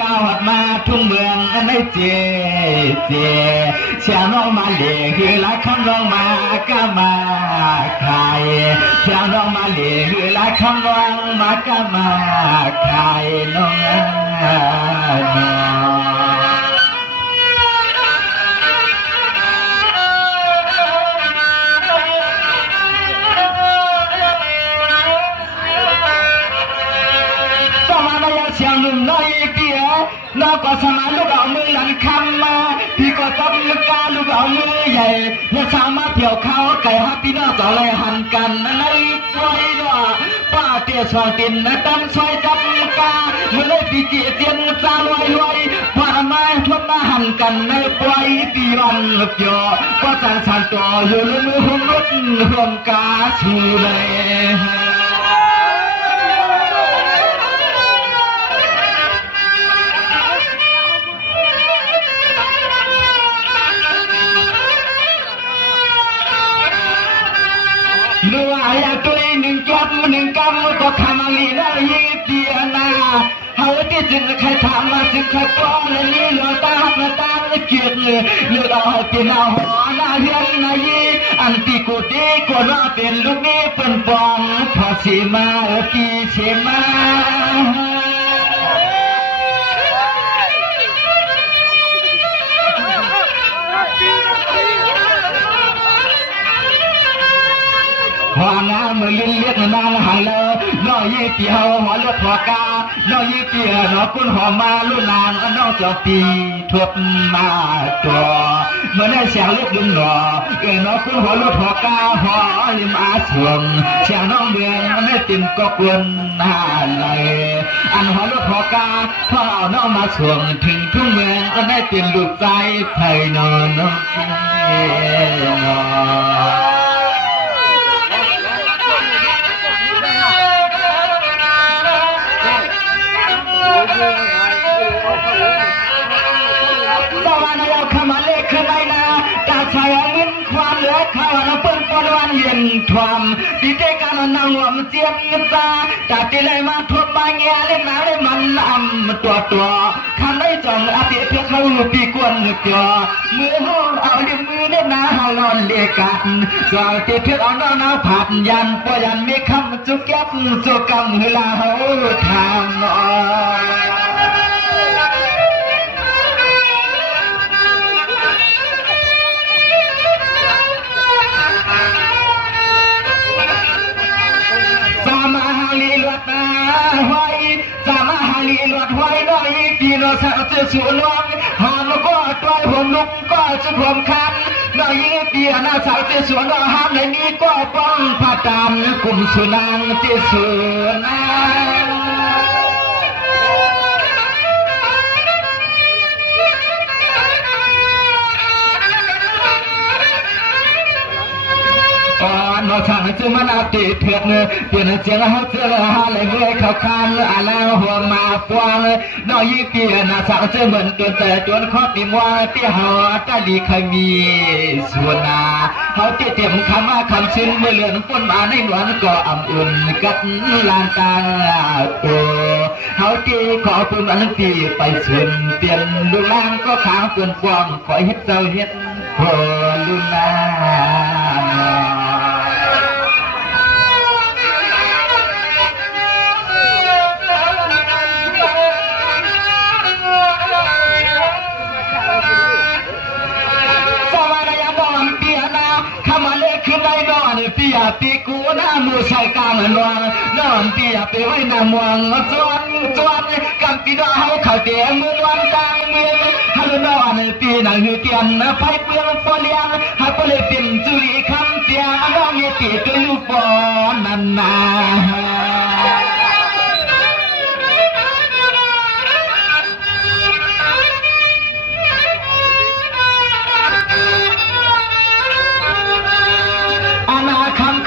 ก้าวมาทุ่งเมืองในเจเสียงน้องมาเหล่คือหลายคำร้องมาก็มาขายเสียงน้องมาเหล่คือหลายคำร้องมาก็มาขายน้องเสียงหนุ่มน้อยเปียน้องก็สมานลูกเอามือหลันคำมาพี่ก็จับมือกาลูกเอามือใหญ่แล้วสามารถเที่ยวเขาไก่ฮับพี่น้องต่อเลยหันกันนั่นเลยไว้ว่าป้าเตี้ยชองตินนะตั้มซอยจับกาเมื่อเลยปีเจียเตียนจาลอยผ่านมาทวนมาหันกันในปล่อยปีวันเกี่ยวก็จังสันต่ออยู่ในมือหุ่นรถรวมกาชูเลยดูอะไรตัวหนึ่งจับหนึ่งกำก็ทำลีน่ายีเตียนาเฮาที่จึงใครทำมาจึงใครป้อนและนี่เหลือตาเกียรติเหลือเอาเป็นเอาหัวหน้าเฮียนนายอันตีกูดีกูน่าเป็นลูกนี้เป็นฟองพอสีมาตีเชมาหัวหน้ามือลิ้นเลียดนางหันเลยน้อยยี่เตียวหัวเลือดหัวกาน้อยยี่เตียน้อยคุณหอมมาลุ่นนางน้องจอปีทบมาตัวเมื่อได้เสียงเลือดลุ่นหล่อน้อยคุณหัวเลือดหัวกาหัวลิมอาสวงเสียงน้องเมืองไม่ติมก็กวนหน้าเลยอันหัวเลือดหัวกาพ่อเอาน้องมาสวงถึงทุ่งเมืองก็ได้ติมลูกใจไผ่นอนน้องกินนอตะวันเราขมาเล็กขึ้นไม่นาตาชายมินความเหลือข้าวเราเปิ้ลปนวันเย็นทวมดีใจกันนางวมเจียบตาตาตีเลยมาทุบบางแง่เล่นน้ำเลยมันตัวคันได้จองอาทิตย์เพื่อเขาปีกวนเกี่ยวมือห้องเอาดิมือเล่นน้ำหาลอนเลียกันสาวที่เพื่อเอาน้าผัดยันปยันมีคำจุกยับจุกกำหือลาเขาทำสามาฮาลีลวดนาหอยสามาฮาลีลวดหอยน้อยปีนสาวจะสูนวงหอมก็ต้อยผมลุกก็จะผมคันน้อยปีน่าสาวจะสวนห้ามในนี้ก็ป้องผ้าดำกลุ่มสุนังที่สุนังนอช่างจะมันอาติเถิดเปลี่ยนเสียงเขาเจอหาเลยเงยเขาคันอะไรหัวมาฟวงน้อยเปลี่ยนช่างจะเหมือนตัวแต่จนข้อปีมัวเตี้ยหัวตาลีเคยมีส่วนนาเขาเตรียมคำว่าคำชิ้นเมื่อเลือนฝนมาในหนวนก็อ่ำอุ่นกัดลานตาตัวเขาตีขอปุ่นอันตีไปส่วนเปลี่ยนลูกล่างก็ขางเปลี่ยนฟองคอยเฮ็ดเจ้าเฮ็ดพอลุนาปีกูน้ามูใส่กลางนวงน้องปีไปไว้หน้ามวงจวนกับปีน้าเขาเขาเตียงมือวันกลางเมืองฮัลโหลน้องปีนางอยู่เตียนไปเปลืองปอเลี้ยงฮักเลยเป็นจุลีคำเตียน้องยี่ปีตัวลูกปอนันนา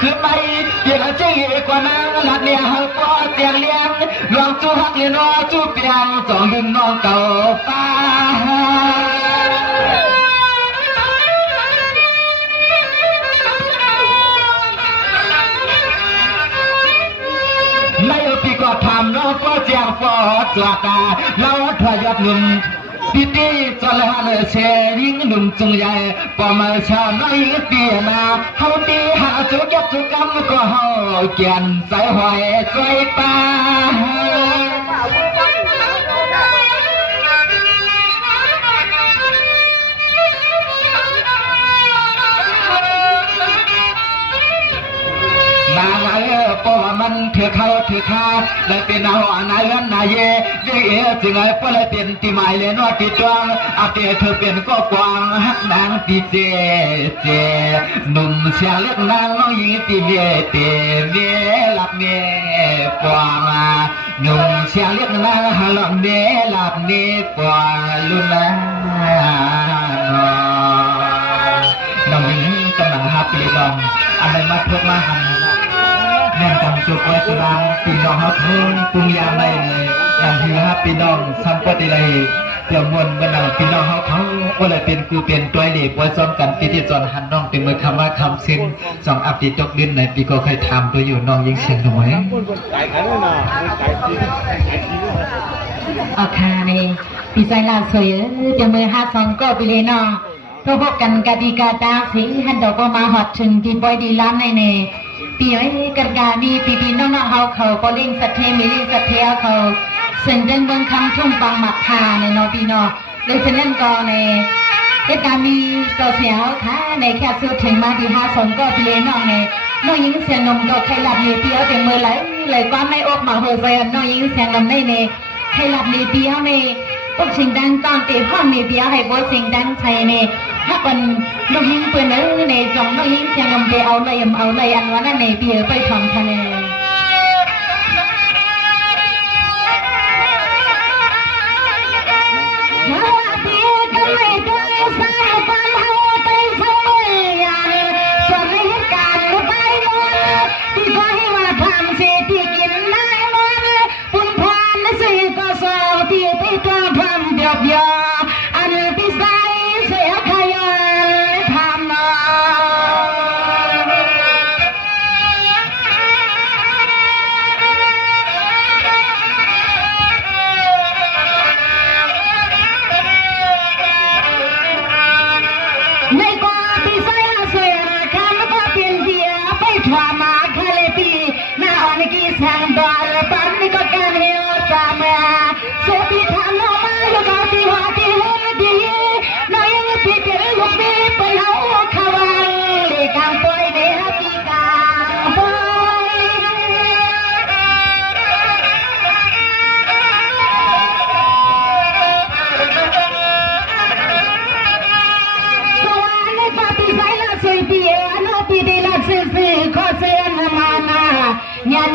คือไปเกี่ยวกับเจ้ากว่านั้นหลัดเนี่ยเขาก็เตียงเลี้ยงหลวงจูฮักเลี้ยนอจูเปียงสองดึงน้องเก่าป้าในปีก็ทำน้อง ป้อเจียงป้อจัวตาเราถอยยับหนุ่มปีตีจะละเลยเชยิงหนุ่มจงใหญ่ปอมาชาน้อยเปียนาเฮาตีหาจุกยับจุกกำก็เฮาเกียนใส่หอยใจปานาไงปอมันเถื่อเขาเถื่อข้าเลยเป็นเอานายนายเย่ได้เอ๋จึงไงปอเลยเป็นตีหมายเลยนวดตีจวงอาเตียเธอเป็นก็กวางฮักนางตีเจเจหนุ่มเสียเล็กนางน้องหญิงตีเมียเตเมียหลับเมียกวางหนุ่มเสียเล็กนางหลับเมียหลับเมียกวางลุนน้องหญิงกำลังฮับปีลองอันใดมาเพิ่มมาหันแน่นจังจุกไว้สุรางปีน้องฮับเพิ่งปรุงยามได้เลยนั่นคือฮับปีน้องสัมปติเลยเกี่ยวมวลเมื่อนังปีน้องเขาก็เลยเป็นกูเป็นตัวเด็กไว้ซ้อมกันปีที่จอนหันน้องเป็นมือคำว่าคำสิ้นสองอัปติจกดินในปีก็เคยทำตัวอยู่น้องยิงเสียงหน่อยเอาค่ะนี่ปีไซลาสวยจะมือหาสองก็ไปเลยน้องเราพบกันกติกาตาสีหันดอกก็มาหอดถึงที่บอยดีล้านในเนปีไอ้กันกามีปีน้องๆเขาก็เล่งสัตเทมีเล่งสัตเทเขาเส้นเดินเมืองคำชุ่มปังหมักทาในนอปีนอเลยเส้นเล่นก็ในเหตุการณ์มีต่อเสียวค่ะในแค่ซื้อถึงมาที่หาสองก็ไปเลยน้องในน้องยิงเสียงนมก็ใครหลับอยู่เปียวเป็นมือไหลเลยก็ไม่ออกมาเฮือเสียน้องยิงเสียงนมในเนใครหลับอยู่เปียวในพวกสิ่งดังตอนตีห้องในเปียวให้พวกสิ่งดังใช่ในถ้าเป็นน้องยิงเปิดในจองน้องยิงเสียงนมไปเอาเลยอันว่านั่นในเปียวไปทำทะเล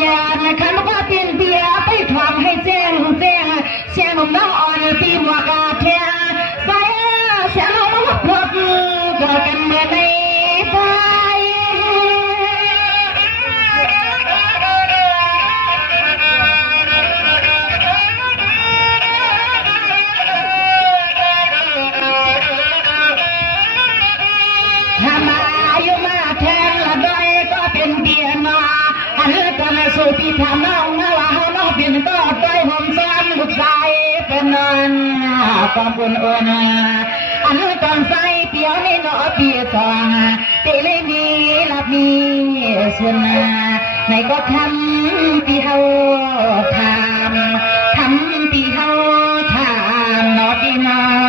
ญานะคะมันก็เป็นเบียร์ไปทำให้แจ้งเสียงหนุ่มน้องอ่อนตีหมวกาเทียใส่เสียงหนุ่มมาพบก็กันเมื่อในไปทำมาอยู่มาแทงละด้อยก็เป็นเบียร์มาสุปีทำน้องมาว่าน้องเป็นก็ได้หอมซ้ำลูกชายเป็นนอนความอุ่นอุ่นอันตอนใส่เปียวในนอปีสองเตเลยมีลับมีส่วนในก็ทำปีเฮาทำปีเฮาทำนอปีนอ